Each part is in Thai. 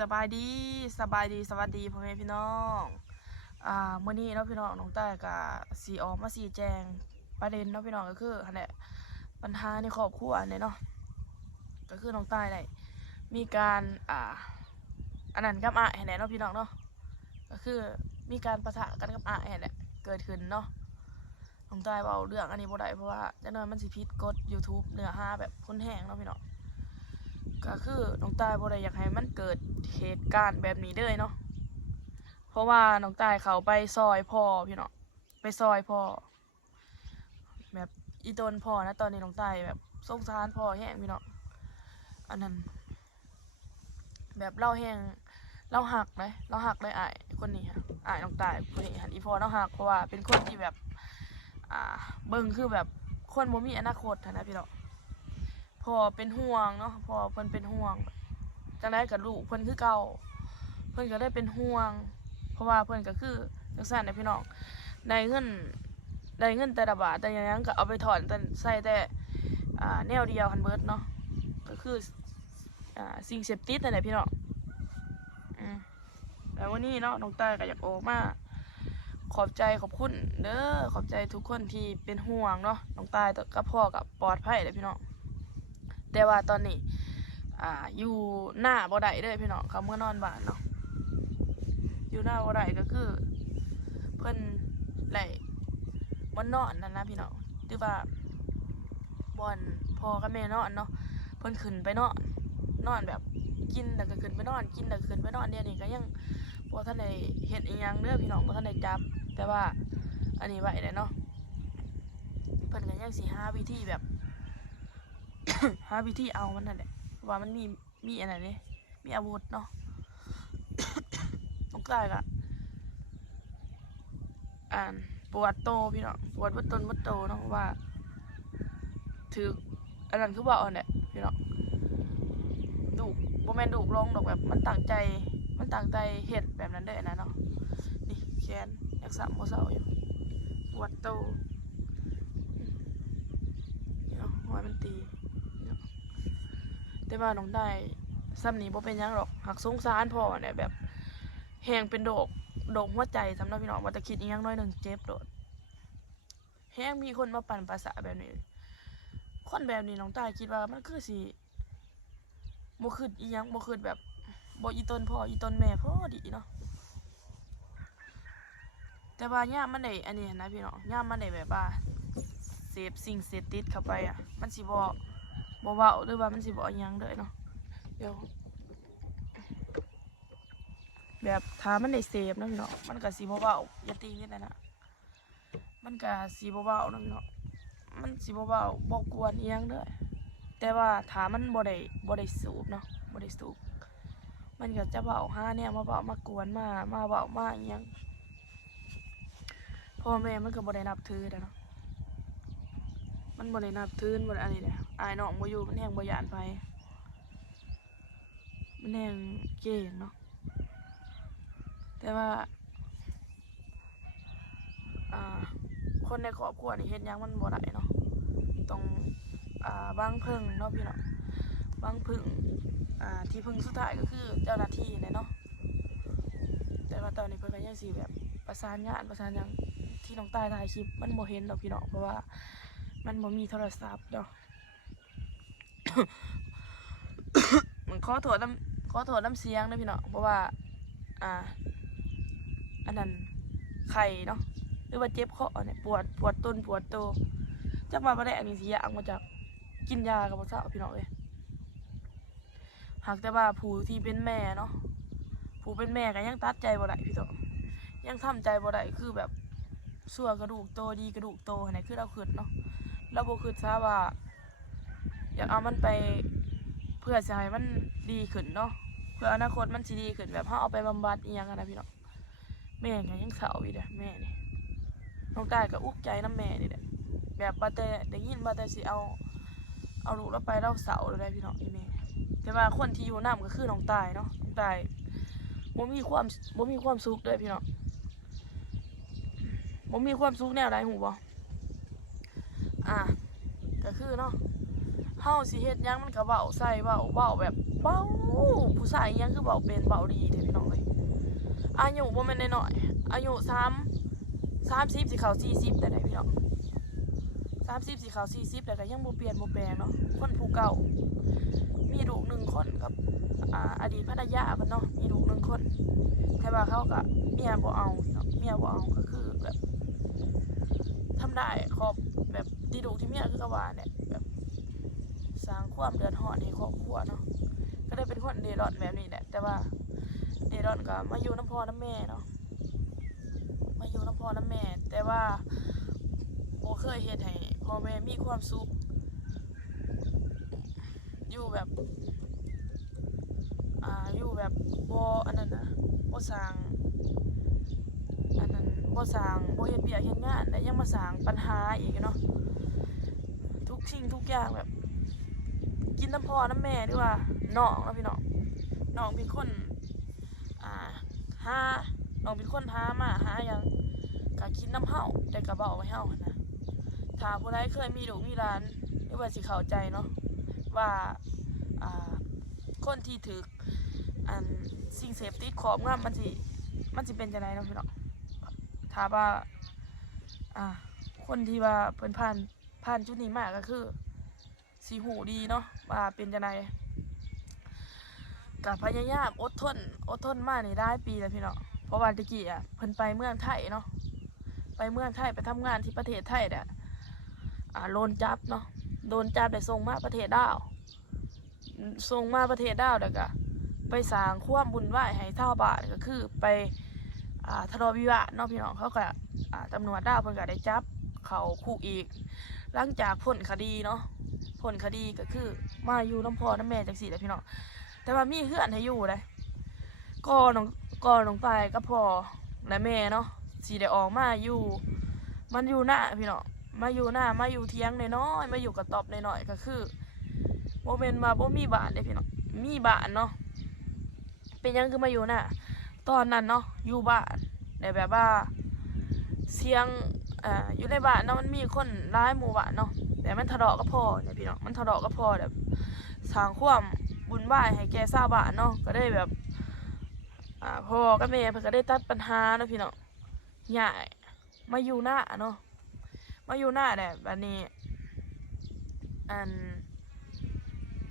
สบายดีสวัสดีพ่อแม่พี่น้องมื้อนี้เนาะพี่น้องน้องต้าก็สิออกมาชี้แจงประเด็นเนาะพี่น้องก็คือหั่นแหละปัญหาในครอบครัวเนี่ยเนาะก็คือน้องต้าได้มีการอันนั้นกับอ้ายหั่นแหละเนาะพี่น้องเนาะก็คือมีการปะทะกันกับอ้ายหั่นแหละเกิดขึ้นเนาะน้องต้าเว้าเรื่องอันนี้บ่ได้เพราะว่าจักหน่อยมันสิผิดกฎ YouTube เนื้อหาแบบคนแห้งเนาะพี่น้องก็คือน้องต้าบ่ได้อยากให้มันเกิดเหตุการณ์แบบนี้เลยเนาะเพราะว่าน้องต้าเขาไปซอยพ่อพี่น้องไปซอยพ่อแบบอีตนพ่อนะตอนนี้น้องต้าแบบสงสารพ่อแห้งพี่น้องอันนั้นแบบเราแห้งเราหักเลยอ้ายคนนี้ฮะอ้ายน้องต้าคนนี้หันอีพ่อเราหักเพราะว่าเป็นคนที่แบบเบิ่งคือแบบคนบ่มีอนาคตนะพี่น้องพ่อเป็นห่วงเนาะพ่อเพิ่นเป็นห่วงจังได๋กับลูกเพิ่นคือเก่าเพิ่นก็ได้เป็นห่วงเพราะว่าเพิ่นก็คือจังซั่นนะพี่น้องได้เงินแต่ละบาทแต่หยังก็เอาไปถอนแต่ใส่แต่แนวเดียวหันเบิดเนาะก็คือสิ่งเสพติดนั่นแหละพี่น้องแต่วันนี้เนาะน้องต้าก็อยากออกมาขอบคุณเด้อขอบใจทุกคนที่เป็นห่วงเนาะน้องต้ากับพ่อกับปลอดภัยเลยพี่น้องแต่ว่าตอนนี้อยู่หน้าบ่ได้เลยพี่น้องเขาเมื่อนอนบ้านเนาะอยู่หน้าบ่ได้ก็คือเพิ่นไหลมันนอนนั่นนะพี่น้องหรือว่าบอนพ่อกับแม่นอนเนาะเพิ่นขึ้นไปนอนแบบกินแต่ก็ขึ้นไปนอนกินแต่ก็ขึ้นไปนอนเดี๋ยวนี้ก็ยังบ่ทันได้เฮ็ดอีหยังเด้อพี่น้องบ่ทันได้จับแต่ว่าอันนี้ไว้ได้เนาะเพิ่นก็ยังสิหาวิธีแบบ หาวิธีเอามันนั่นแหละว่ามันมีอะไรเนี่ยมีอาวุธเนาะ ต้องกลายละปวดโตพี่น้องปวดวัดต้นวัดโตเนาะว่าถืออันนั้นคือว่าอ่อนเนี่ยพี่น้องดูโมเมนต์ดูลงดอกแบบมันตั้งใจเห็ดแบบนั้นได้นะเนาะนี่แขนยักษ์สามโมเสาอยู่ปวดโตนี่เนาะหัวมันตีแต่ว่าน้องได้ซ้ำนี้บ่เป็นยังหรอกหักสงสารพ่อเนี่ยแบบแหงเป็นโดกหัวใจสำหรับพี่น้องว่าจะคิดอีกอย่างน้อยหนึ่งเจ็บโดดแหงมีคนมาปั่นภาษาแบบนี้คนแบบนี้น้องตายคิดว่ามันคือสิบ่คืดอีหยังบ่คืดแบบบ่อีต้นพ่ออีต้นแม่พอดีเนาะแต่ว่าย่ามมันได้อันนี้นะพี่น้องย่ามมันได้แบบว่าเสพสิ่งเสพติดเข้าไปมันสิบ่เว้าหรือว่ามันสิบ่อีหยังเลยเนาะเดี๋ยวแบบถ้ามันได้เสพนะพี่น้องมันก็สิบ่เว้าอย่าตีกันนะมันก็สิบ่เว้านะพี่น้องมันสิบ่เว้าบ่กวนอีหยังเด้อแต่ว่าถ้ามันบ่ได้สูบเนาะบ่ได้สูบมันก็จะเว้าหาเนี่ยมาเว้ามากวนมาเว้ามาอีหยังพ่อแม่มันก็บ่ได้นับถือเด้อเนาะมันบ่ได้นับถือบ่ได้อันนี้เด้ออ้ายน้องบ่อยู่มันแฮงบ่ย้านไผมันแฮงเก่งเนาะแต่ว่าคนในครอบครัวนี่เฮ็ดหยังมันบ่ได้เนาะต้องบางพึ่งเนาะพี่น้องบางพึ่งที่พึ่งสุดท้ายก็คือเจ้าหน้าที่เนี่ยเนาะแต่ว่าตอนนี้เพิ่นก็ยังสิแบบประสานงานประสานหยังที่น้องต้ายถ่ายคลิปมันบ่เห็นดอกพี่น้องเพราะว่ามันบ่มีโทรศัพท์เนาะ มันขอโทษน้ำเสียงนะพี่น้องเพราะว่าอันนั้นไข่เนาะหรือว่าเจ็บคอเนี่ยปวดต้นปวดโตจักมาบ่ได้อันนี้สิยางมาจากกินยากับบ่เช้าพี่น้องเอ้ยหากแต่ว่าผู้ที่เป็นแม่เนาะผู้เป็นแม่ก็ยังตัดใจบ่ได้พี่น้องยังทำใจบ่ได้คือแบบสั่วกระดูกโตดีกระดูกโตไหนคือเราคิดเนาะเราบ่คิดซะว่าอยากเอามันไปเพื่อจะให้มันดีขึ้นเนาะเพื่ออนาคตมันสิดีขึ้นแบบเฮาเอาไปบำบัดอีหยังนะพี่น้องแม่ก็ยังเศร้าอยู่เด้อแม่นี่น้องตายก็อุกใจน้ำแม่นี่แหละแบบว่าแต่ได้ยินว่าแต่สิเอาลูกเราไปเราเศร้าเลยพี่น้องอีแม่แต่ว่าคนที่อยู่นำก็คือน้องตายเนาะน้องตายบ่มีความสุขเลยพี่น้องบ่มีความสุขแนวใดหูบ่ก็คือเนาะเฮาสิเฮ็ดหยังมันก็เว้าใส่เว้าแบบ เบาผู้ชายอิหยังคือเบาเป็นเบาดีแท้พี่น้องเลยอายุบ่แม่นน้อยๆอายุ30สิเข้า40ได้พี่น้อง30สิเข้า40แต่ก็ยังบ่เปลี่ยนบ่แปลงเนาะคนผู้เก่ามีลูก1คนกับอดีตภรรยาเพิ่นเนาะมีลูก1คนแต่ว่าเขาก็เมียบ่เอาพี่น้องเมียบ่เอาก็คือแบบทำได้ครอบแบบดีลูกที่เมียคือก็ว่าเนี่ยแบบสร้างความเดือดร้อนให้ครอบครัวเนาะก็ได้เป็นคนเร่ร่อนแบบนี้แหละแต่ว่าเร่ร่อนก็มาอยู่น้ำพ่อน้ำแม่เนาะมาอยู่น้ำพ่อน้ำแม่แต่ว่าบ่เคยเฮ็ดให้พ่อแม่มีความสุขอยู่แบบอยู่แบบบ่อันนั้นน่ะบ่สร้างอันนั้นบ่สร้างบ่เฮ็ดเวียกเฮ็ดงานแล้วยังมาสร้างปัญหาอีกเนาะทุกสิ่งทุกอย่างแบบกินน้ำพ่อน้ำแม่ดีกว่าน้องเนาะพี่น้องน้องเป็นคนหาน้องเป็นคนหามาหาหยังก็กินน้ำเฮาแต่ก็เว้าไว้เฮานะถ้าผู้ใดเคยมีลูกมีหลานหรือว่าสิเข้าใจเนาะว่าคนที่ถูกสิ่งเสพติดครอบงำมันสิเป็นจังไดเนาะพี่น้องถ้าว่าคนที่ว่าเพิ่นผ่านจุดนี้มาก็คือสิหูดีเนาะว่าเป็นจังไดก็พยายามอดทนมานี่ได้ปีแล้วพี่น้องเพราะว่าตะกี้เพิ่นไปเมืองไทยเนาะไปเมืองไทยไปทำงานที่ประเทศไทยเนี่ยโดนจับเนาะโดนจับได้ส่งมาประเทศลาวแล้วก็ไปสร้างความบุญไหวให้ชาวบ้านก็คือไปทะเลาะวิวาทเนาะพี่น้องเขาก็ตำรวจลาวเพิ่นก็ได้จับเขาคุกอีกหลังจากพ้นคดีเนาะพ้นคดีก็คือมาอยู่น้ำพ่อน้ำแม่จังซี่แหละพี่น้องแต่ว่ามีเฮือนให้อยู่เลยก็น้องตายก็พ่อและแม่เนาะสิได้ออกมาอยู่มันอยู่หน้าพี่น้องมาอยู่หน้ามาอยู่เทียงน้อยๆมาอยู่กระต๊อบน้อยๆก็คือโมเมนต์มาบ่มีบ้านเด้พี่น้องมีบ้านเนาะเป็นยังคือมาอยู่น่ะตอนนั้นเนาะอยู่บ้านแต่แบบว่าเสียงอยู่ในบ้านเนาะมันมีคนร้ายหมู่บ้านเนาะแต่มันทะเลาะกับพ่อเนี่ยพี่น้องมันทะเลาะกับพ่อแบบสร้างความบุญไหวให้แกชาวบ้านเนาะก็ได้แบบพ่อกับแม่เพิ่นก็ได้ตัดปัญหาเนาะพี่น้องย้ายมาอยู่หน้าเนาะมาอยู่หน้าเนี่ยบัดนี้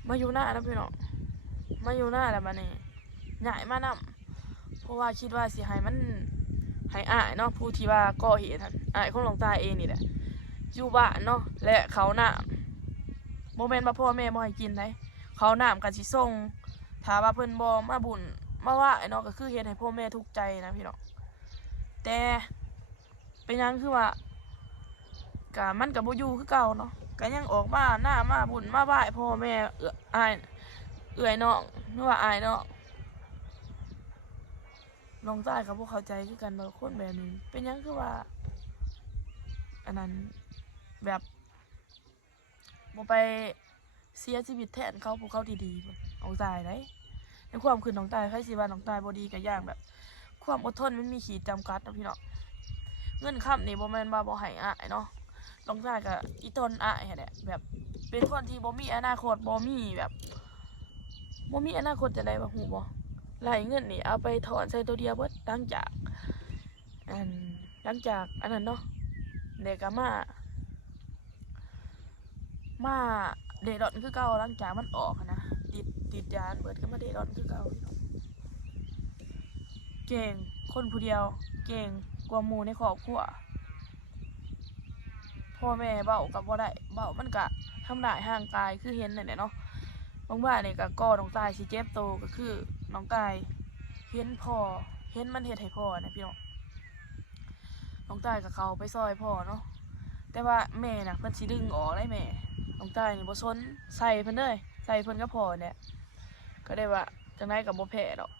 มาอยู่หน้าแล้วพี่น้องมาอยู่หน้าแล้วบัดนี้ย้ายมานำเพราะว่าคิดว่าสิให้มันให้อ้ายเนาะผู้ที่ว่าก่อเหตุอ้ายของหลวงตาเองนี่แหละอยู่บ้านเนาะและเขาน้ำโมเมนต์ว่าพ่อแม่บ่ให้กินได้เขาน้ำกันสิส่งถ้าว่าเพิ่นบ่มาบุญมาว่าเนาะก็คือเฮ็ดให้พ่อแม่ทุกข์ใจนะพี่น้องแต่เป็นยังคือว่าก็มันก็บ่อยู่คือเก่าเนาะก็ยังออกมาหน้ามาบุญมาไหว้พ่อแม่อ้ายเอื้อยน้องหรือว่าอ้ายน้องน้องชายก็บ่เข้าใจคือกันว่าคนแบบนี้เป็นยังคือว่าอันนั้นแบบบ่ไปเสียชีวิตแทนเขาพวกเขาดีๆพุ่นน้องชายได้ในความคิดน้องชายใครสิว่าน้องชายบ่ดีก็อย่างแบบความอดทนมันมีขีดจำกัดนะพี่น้องเงินค้ำนี่บ่แม่นว่าบ่ให้อ้ายเนาะน้องชายก็อีต้นอ้ายแหละแบบเป็นคนที่บ่มีอนาคตบ่มีแบบบ่มีอนาคตจะได้บ่ฮู้บ่รายเงินนี่เอาไปถอนใส่ตัวเดียวเบิดหลังจากอันนั้นเนาะเด็กก็มาเดดอนคือเก่าหลังจากมันออกนะติดยาเบิดก็มาเดดอนคือเก่าเก่งคนผู้เดียวเก่งกว่าหมู่ในครอบครัวพ่อแม่เบ้ากับบ่ได้เบ้ามันก็ทำร้ายร่างกายคือเห็นนั่นแหละเนาะบางบ้านนี่ก็ก่อน้องตายสิเจ็บโตก็คือน้องตายเห็นพ่อเห็นมันเฮ็ดให้พ่อนะพี่น้องน้องตายกับเขาไปซอยพ่อเนาะแต่ว่าแม่น่ะเพิ่นสิดึงออกได้แม่น้องตายนี่บ่สนใส่เพิ่นเลยใส่เพิ่นกับพ่อเนี่ยก็ได้ว่าจังได๋ก็บ่แพ้ดอก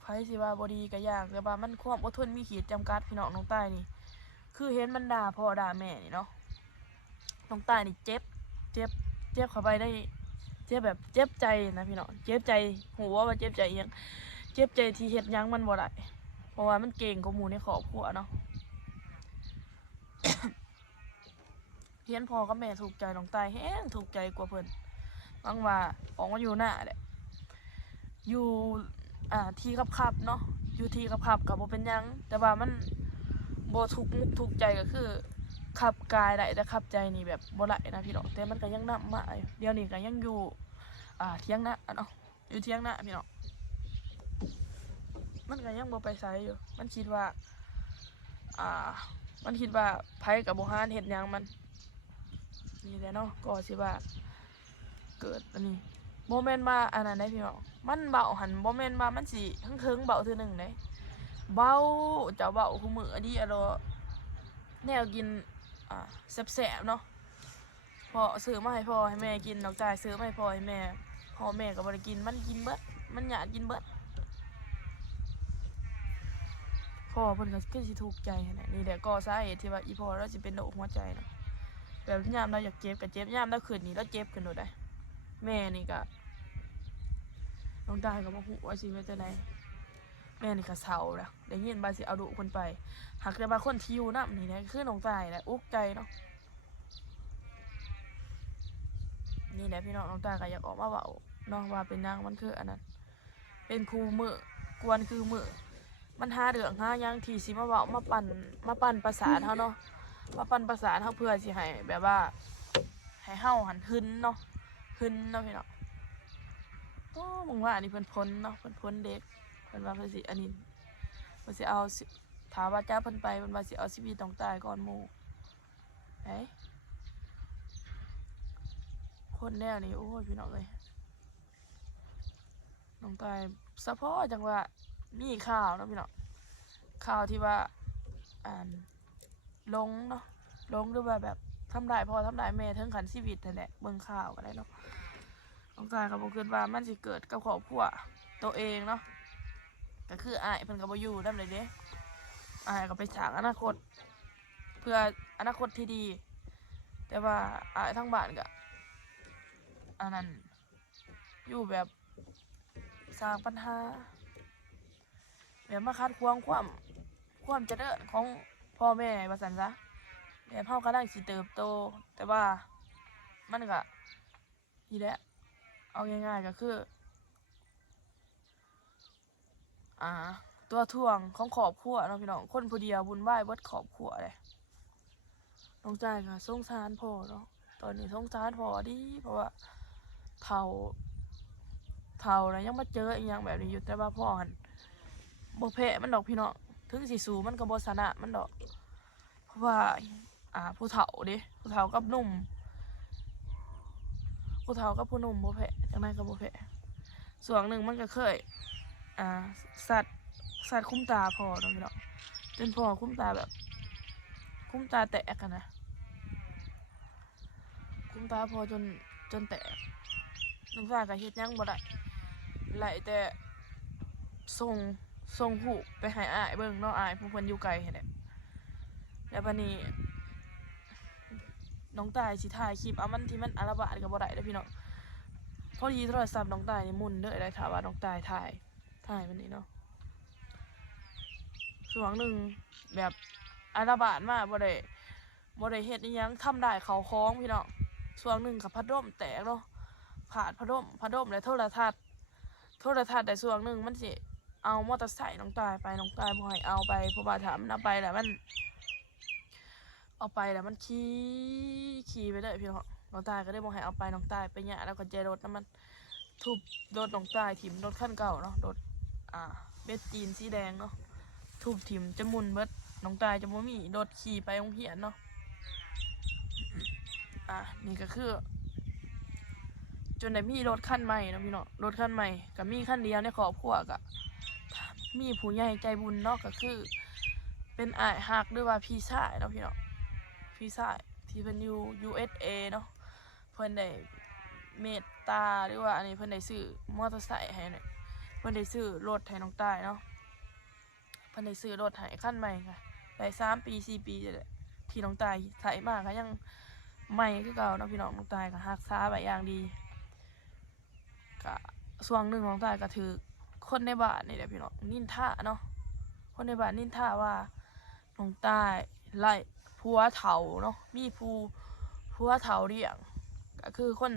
ไผสิว่าบ่ดีก็ยากแต่ว่ามันความอดทนมีขีดจำกัดพี่น้องน้องตายนี่คือเห็นมันด่าพ่อด่าแม่นี่เนาะน้องตายนี่เจ็บเข้าไปได้เจ็บแบบเจ็บใจนะพี่น้องเจ็บใจหูว่าเจ็บใจยังเจ็บใจที่เฮ็ดยังมันบ่ได้เพราะว่ามันเก่งกว่าหมู่ในครอบครัวเนาะ เห็นพ่อกับแม่ถูกใจน้องตายแห้งถูกใจกว่าเพิ่น บางว่าออกมาอยู่หน้าแหละอยู่ที่ขับเนาะอยู่ที่ขับกับบ่เป็นหยังแต่ว่ามันบ่ทุกมุกทุกใจก็คือขับกายได้แต่ขับใจนี่แบบบ่ได้นะพี่น้องแต่มันก็ยังนำมาเดี๋ยวนี้ก็ยังอยู่เที่ยงนาเนาะอยู่เที่ยงนาพี่น้องมันก็ยังบ่ไปไสอยู่มันคิดว่ามันคิดว่าไผกับบ่ฮานเฮ็ดหยังมันนี่แหละเนาะก็สิว่าเกิดอันนี้บ่แม่นว่าอันนั้นได้พี่น้องมันเบาหันบ่แม่นว่ามันสิเฮิงๆเบาเทื่อนึงเด้เบาเจ้าเบาคุมื้อดีอะโลแนวกินแซ่บๆเนาะพ่อซื้อมาให้พ่อให้แม่กินน้องจ่ายซื้อมาให้พ่อให้แม่พ่อแม่ก็บ่ได้กินมันกินเบิดมันอยากกินเบิดพ่อเพิ่นก็คือสิทุกข์ใจหั่นแหละนี่แหละก็สาเหตุที่ว่าอีพ่อเราสิเป็นโรคหัวใจเนาะแบบยามเราอยากเจ็บก็เจ็บยามเราขึ้นนี่เราเจ็บขึ้นโดดได้แม่นี่ก็น้องตายก็บ่ฮู้ว่าสิเป็นจังได๋แม่นี่ก็เศร้าแล้วได้ยินว่าสิเอาลูกเพิ่นไปหากแต่ว่าคนที่อยู่นำนี่แหละคือน้องตายแหละอุกใจเนาะนี่แหละพี่น้องน้องตายก็อยากออกมาเว้าเนาะว่าเป็นนางมันคืออันนั้นเป็นครูมื้อกวนคือมื้อมันหาเรื่องหาหยังที่สิมาเว้ามาปั่นประสาทเฮาเนาะมาปั่นประสาทเฮาเพื่อสิให้แบบว่าให้เฮาหันหึนเนาะหึนเนาะพี่น้องโอ้มึงว่าอันนี้เพิ่นพ้นเนาะเพิ่นพ้นเด็กเพิ่นว่าเพิ่นสิอันนี้เพิ่นสิเอาถามว่าจ้าเพิ่นไปเพิ่นว่าสิเอาชีวิตต้องตายก่อนหมู่เอ้ยคนแนวนี้โอ้ยพี่น้องเอ้ยน้องตายเฉพาะจังว่ามีข่าวเนาะพี่น้องข่าวที่ว่าอ่านลงเนาะลงหรือว่าแบบทำร้ายพ่อทำร้ายแม่ถึงขั้นชีวิตนั่นแหละเบิ่งข่าวก็ได้เนาะน้องตายก็บ่คิดว่ามันสิเกิดกับครอบครัวตัวเองเนาะก็คืออ้ายเพิ่นก็บ่อยู่นำเลยเด้อ้ายก็ไปสร้างอนาคตเพื่ออนาคตที่ดีแต่ว่าอ้ายทั้งบ้านก็อันนั้นอยู่แบบสร้างปัญหาแบบมาคัดขวางความเจริญของพ่อแม่ว่าซั่นซะแบบเฮากำลังสิเติบโตแต่ว่ามันก็นี่แหละเอาง่ายๆก็คือตัวถ่วงของครอบครัวเนาะพี่น้องคนผู้เดียววุ่นวายเบิดครอบครัวเลยน้องใจายก็สงสารพ่อเนาะตอนนี้สงสารพ่อดีเพราะว่าเฒ่าแล้วยังมาเจออีหยังแบบนี้อยู่แต่ว่าพ่อหันบ่แพ้มันดอกพี่น้องถึงสิสู้มันก็บ่ชนะมันดอกเพราะว่าผู้เฒ่าเด้ผู้เฒ่ากับหนุ่มผู้เฒ่ากับผู้หนุ่มบ่แพ้จังได๋ก็บ่แพ้ส่วนหนึ่งมันก็เคยสัตว์คุ้มตาพ่อเนาะพี่น้องจนพ่อคุ้มตาแบบคุ้มตาแตกกันนะคุ้มตาพ่อจนแตกน้องฟ้าก็เฮ็ดหยังบ่ได้ไหลแต่ส่งหูปไปให้อ้ายเบิ่งเนาะอ้ายผู้เพิ่นอยู่ไกลหั่นแหละแล้วบัดนี้น้องตายสิถ่ายคลิปมันที่มันอาระบาดก็บ่ได้เด้อพี่น้องพอดีโทรศัพท์น้องตายนี่หมุนเด้อได้ถ้าว่าน้องตายถ่ายมันนี่เนาะช่วงหนึ่งแบบอาระบาดมาบ่ได้เฮ็ดอีหยังทำได้เข้าคล้องพี่น้องช่วงหนึ่งกับพัดลมแตกเนาะขาดพัดลมและโทรทัศน์แต่ช่วงหนึ่งมันสิเอามอเตอร์ไซค์น้องตายไปน้องตายบ่ให้เอาไปเพราะว่าถามมันเอาไปแล้วมันขี่ไปเลยพี่น้องน้องตายก็ได้บ่ให้เอาไปน้องตายไปหยะแล้วก็เจรถน้ำมันทุบรถน้องตายถิ่มรถคันเก่าเนาะรถเบสจีนสีแดงเนาะทุบถิ่มจะมุนเบิดน้องตายจะบ่มีรถขี่ไปโรงเรียนเนาะนี่ก็คือจนได้มีรถคันใหม่เนาะพี่น้องรถคันใหม่ก็มีคันเดียวในครอบครัวก็มีผู้ใหญ่ใจบุญเนาะก็คือเป็นอ้ายฮักหรือว่าพี่ชายเนาะพี่น้องพี่ชายที่เพิ่นอยู่ USA เนาะเพิ่นได้เมตตาหรือว่าอันนี้เพิ่นได้ซื้อมอเตอร์ไซค์ให้เนี่ยเพิ่นได้ซื้อรถให้น้องตายเนาะเพิ่นได้ซื้อรถให้คันใหม่ค่ะได้3 ปี4 ปีเลยที่น้องตายใช้มาก็ยังใหม่คือเก่าเนาะพี่น้องน้องตายก็รักษาไว้อย่างดีก็ช่วงหนึ่งน้องตายก็ถือคนในบ้านนี่แหละพี่น้องนินทาเนาะคนในบ้านนินทาว่าน้องตายไล่ผัวเฒ่าเนาะมีผัวเฒ่าเลี้ยงก็คือคน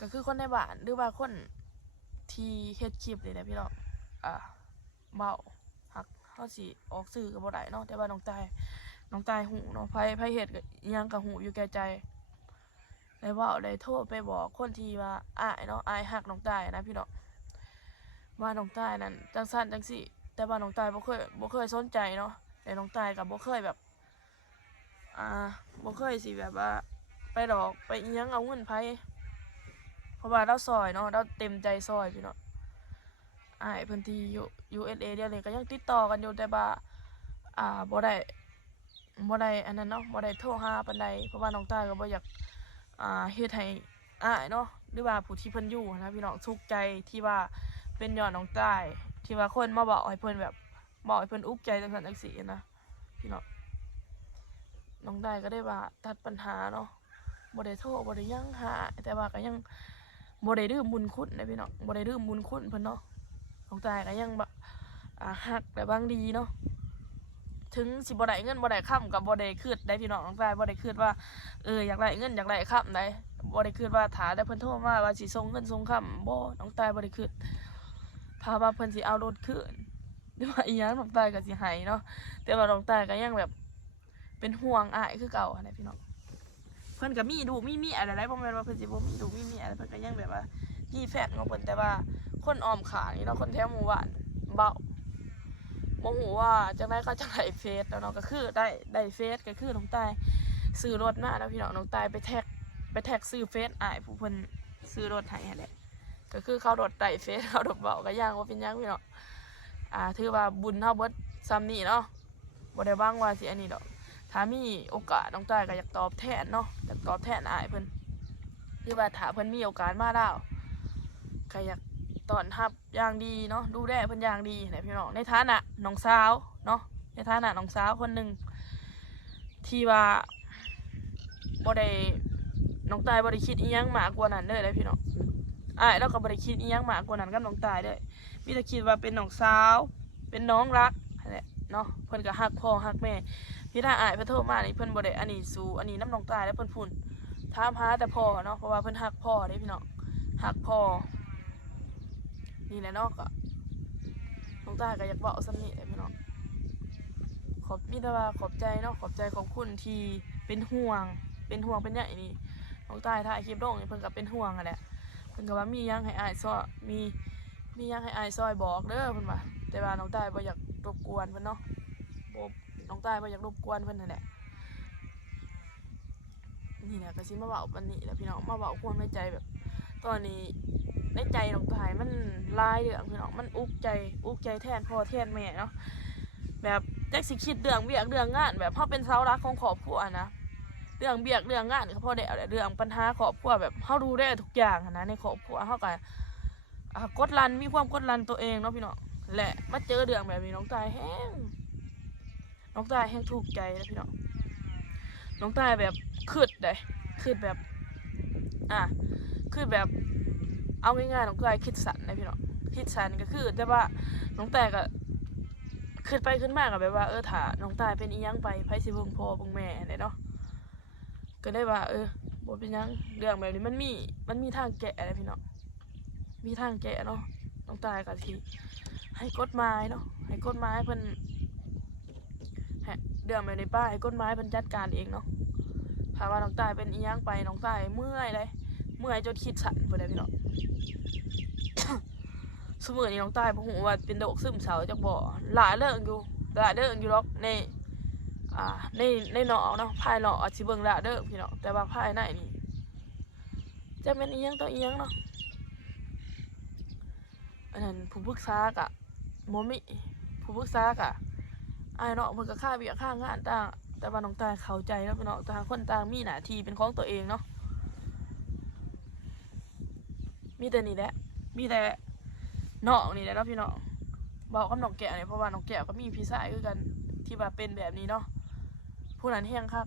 ก็คือคนในบ้านหรือว่าคนที่เฮ็ดคลิปนี่แหละพี่น้องเบาหักเฮาสิออกสื่อก็บ่ได้เนาะแต่ว่าน้องตายหูเนาะไผเฮ็ดก็อิหยังก็หูอยู่แก่ใจได้เว้าได้โทรไปบอกคนที่ว่าอ้ายเนาะอ้ายฮักน้องตายนะพี่น้องว่าน้องตายนั่นจังซั่นจังซี่แต่ว่าน้องตายบ่เคยสนใจเนาะแต่น้องตายก็บ่เคยแบบบ่เคยสิแบบว่าไปหลอกไปอิหยังเอาเงินไผเพราะว่าเราซอยเนาะเราเต็มใจซอยพี่น้องอ้ายเพิ่นที่อยู่ USA เดี๋ยวนี้ก็ยังติดต่อกันอยู่แต่ว่าบ่ได้อันนั้นเนาะบ่ได้โทรหาปานใดเพราะว่าน้องตายก็บ่อยากเฮ็ดให้อ้ายเนาะหรือว่าผู้ที่เพิ่นอยู่นะพี่น้องทุกข์ใจที่ว่าเป็นย้อนน้องตายที่ว่าคนมาบอกให้เพิ่นแบบบอกให้เพิ่นอุกใจจังซั่นจังซี่นะพี่น้องน้องตายก็ได้ว่าตัดปัญหาเนาะบ่ได้โทรบ่ได้หยังหาแต่ว่าก็ยังบ่ได้ลืมบุญคุณนะพี่น้องบ่ได้ลืมบุญคุณเพิ่นเนาะน้องตายก็ยังแบบฮักแต่บางดีเนาะถึงสิบ่ได้เงินบ่ได้ค้ำกับบ่ได้คิดได้พี่น้องน้องตายบ่ได้คิดว่าอยากได้เงินอยากได้ค้ำได้บ่ได้คิดว่าถ้าได้เพิ่นโทรมาว่าสิส่งเงินส่งค้ำบ่น้องตายบ่ได้คิดถ้าว่าเพิ่นสิเอารถคืนหรือว่าอีหยังน้องตายก็สิให้เนาะแต่ว่าน้องตายก็ยังแบบเป็นห่วงอ้ายคือเก่านะพี่น้องเพิ่นก็มีลูกมีเมียอะไรบ่แม่นว่าเพิ่นสิบ่มีลูกมีเมียอะไรเพิ่นก็ยังแบบว่ามีแฟนของเพิ่นแต่ว่าคนอ้อมข้างนี่เนาะคนแถวหมู่บ้านเบาบ่ฮู้ว่าจังได๋เขาจะได้เฟซแล้วเนาะก็คือได้เฟซก็คือน้องตายซื้อรถมาแล้วพี่น้องน้องตายไปแท็กซื้อเฟซอ้ายผู้เพิ่นซื้อรถให้นั่นแหละก็คือเขารถได้เฟซเขารถเบาก็ย่างว่าเป็นหยังพี่น้องถือว่าบุญเฮาเบิดซ้ำนี่เนาะบ่ได้หวังว่าสิอันนี้ดอกถ้ามีโอกาสน้องตายก็อยากตอบแทนเนาะอยากตอบแทนอ้ายเพิ่นหรือว่าถ้าเพิ่นมีโอกาสมาแล้วก็อยากต้อนรับอย่างดีเนาะดูแลเพิ่นอย่างดีนะพี่น้องในฐานะน้องสาวเนาะในฐานะน้องสาวคนหนึ่งที่ว่าบ่ได้น้องตายบ่ได้คิดอีหยังมากกว่านั้นเลยพี่น้องเราก็บ่ได้คิดอีหยังมากกว่านั้นกับน้องตายเลยมีแต่คิดว่าเป็นน้องสาวเป็นน้องรักนั่นแหละเนาะเพิ่นก็ฮักพ่อฮักแม่พี่ถ้าเพิ่นโทรมานี่เพิ่นบ่ได้อันนี้สู่อันนี้น้ำน้องตายแล้วเพิ่นพูนถามหาแต่พ่อเนาะเพราะว่าเพิ่นฮักพ่อเด้พี่น้องฮักพ่อนี่แหละเนาะก็น้องตายก็อยากเว้าซ้ำนี่แหละพี่น้องมีแต่ว่าขอบใจเนาะขอบใจขอบคุณที่เป็นห่วงเป็นใหญ่นี่น้องตายถ่ายคลิปลงนี่เพิ่นก็เป็นห่วงอ่ะแหละเพิ่นก็ว่ามีหยังให้อ้ายซอยมีหยังให้อ้ายซอยบอกเด้อเพิ่นว่าแต่ว่าน้องตายบ่อยากรบกวนเพิ่นเนาะน้องตายบ่อยากรบกวนเพิ่นนั่นแหละนี่แหละก็สิมาเว้าวันนี้แหละพี่น้องมาเว้าความในใจแบบตอนนี้ในใจน้องตายมันลายเรื่องพี่น้องมันอุกใจแทนพ่อแทนแม่เนาะแบบจักสิคิดเรื่องเวียกเรื่องงานแบบเฮาเป็นเสาหลักของครอบครัวนะเรื่องเวียกเรื่องงานก็พอได้เรื่องปัญหาครอบครัวแบบเฮาดูได้ทุกอย่างนะในครอบครัวเฮาก็กดดันมีความกดดันตัวเองเนาะพี่น้องและมาเจอเรื่องแบบนี้น้องตายแห้งถูกใจนะพี่น้องน้องตายแบบคืดแบบคือแบบเอาง่ายๆน้องตายคิดสั้นนะพี่น้องคิดสั้นก็คือแต่ว่าน้องตายก็ขึ้นไปขึ้นมากับแบบว่าถ้าน้องตายเป็นอีหยังไปไผสิเบิ่งพ่อเบิ่งแม่ได้เนาะก็ได้ว่าบ่เป็นหยังเรื่องแบบนี้มันมีทางแก้นะพี่น้องมีทางแก้เนาะน้องตายก็สิให้กฎหมายเนาะให้กฎหมายเพิ่นเรื่องแบบนี้ป้าให้กฎหมายเพิ่นจัดการเองเนาะถ้าว่าน้องตายเป็นอีหยังไปน้องตายเมื่อยจนคิดสั่นพุ่นเลยพี่น้อง สมมุตินี่น้องตายบ่ฮู้ว่าเป็นโรคซึมเศร้าจักบ่หลายเรื่องอยู่หรอกในเนาะเนาะภายนอกอาจสิเบิ่งละเด้อพี่น้องแต่ว่าภายในนี่จะเป็นอีหยังต่ออีหยังเนาะอันนั้นผู้ปรึกษาก็บ่มีผู้ปรึกษาก็อ้ายเนาะเพิ่นก็ค่าเวียกค่างานต่างแต่ว่าน้องตายเข้าใจแล้วพี่น้องต่างคนต่างมีหน้าที่เป็นของตัวเองเนาะมีแต่นี่แหละมีแต่น้องนี่แหละเนาะพี่น้องบอกกับน้องแก้วเนี่ยเพราะว่าน้องแก้วก็มีพี่ชายคือกันที่ว่าเป็นแบบนี้เนาะผู้นั้นแห้งครับ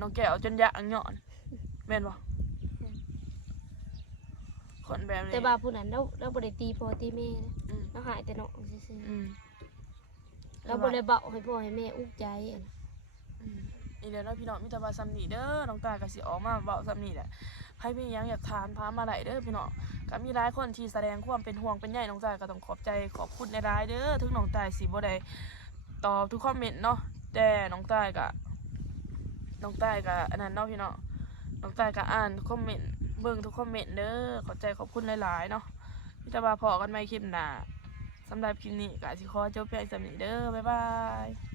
น้องแก้วจนยางหย่อนแม่นบ่คนแบบนี้แต่ว่าผู้นั้นเราบ่ได้ตีพ่อตีแม่นะเราหายแต่น้องซื่อๆเราบ่ได้เบาให้พ่อให้แม่อุกใจอะนะ อีเดี๋ยวเนาะพี่น้องมีแต่ว่าซ้ำนี่เด้อน้องตายก็สิออกมาเว้าซ้ำนี่แหละใครมีหยังอยากถามพามาได้เด้อพี่น้องก็มีหลายคนที่แสดงความเป็นห่วงเป็นใยน้องตายก็ต้องขอบใจขอบคุณหลายๆเด้อถึงน้องตายสิบ่ได้ตอบทุกคอมเมนต์เนาะแต่น้องตายก็อันนั้นเนาะพี่น้องน้องตายก็อ่านคอมเมนต์เบิ่งทุกคอมเมนต์เด้อขอบใจขอบคุณหลายๆเนาะมีแต่ว่าพอกันใหม่คลิปหน้าสำหรับคลิปนี้ก็สิขอจบเพียงเท่านี้เด้อบ๊ายบาย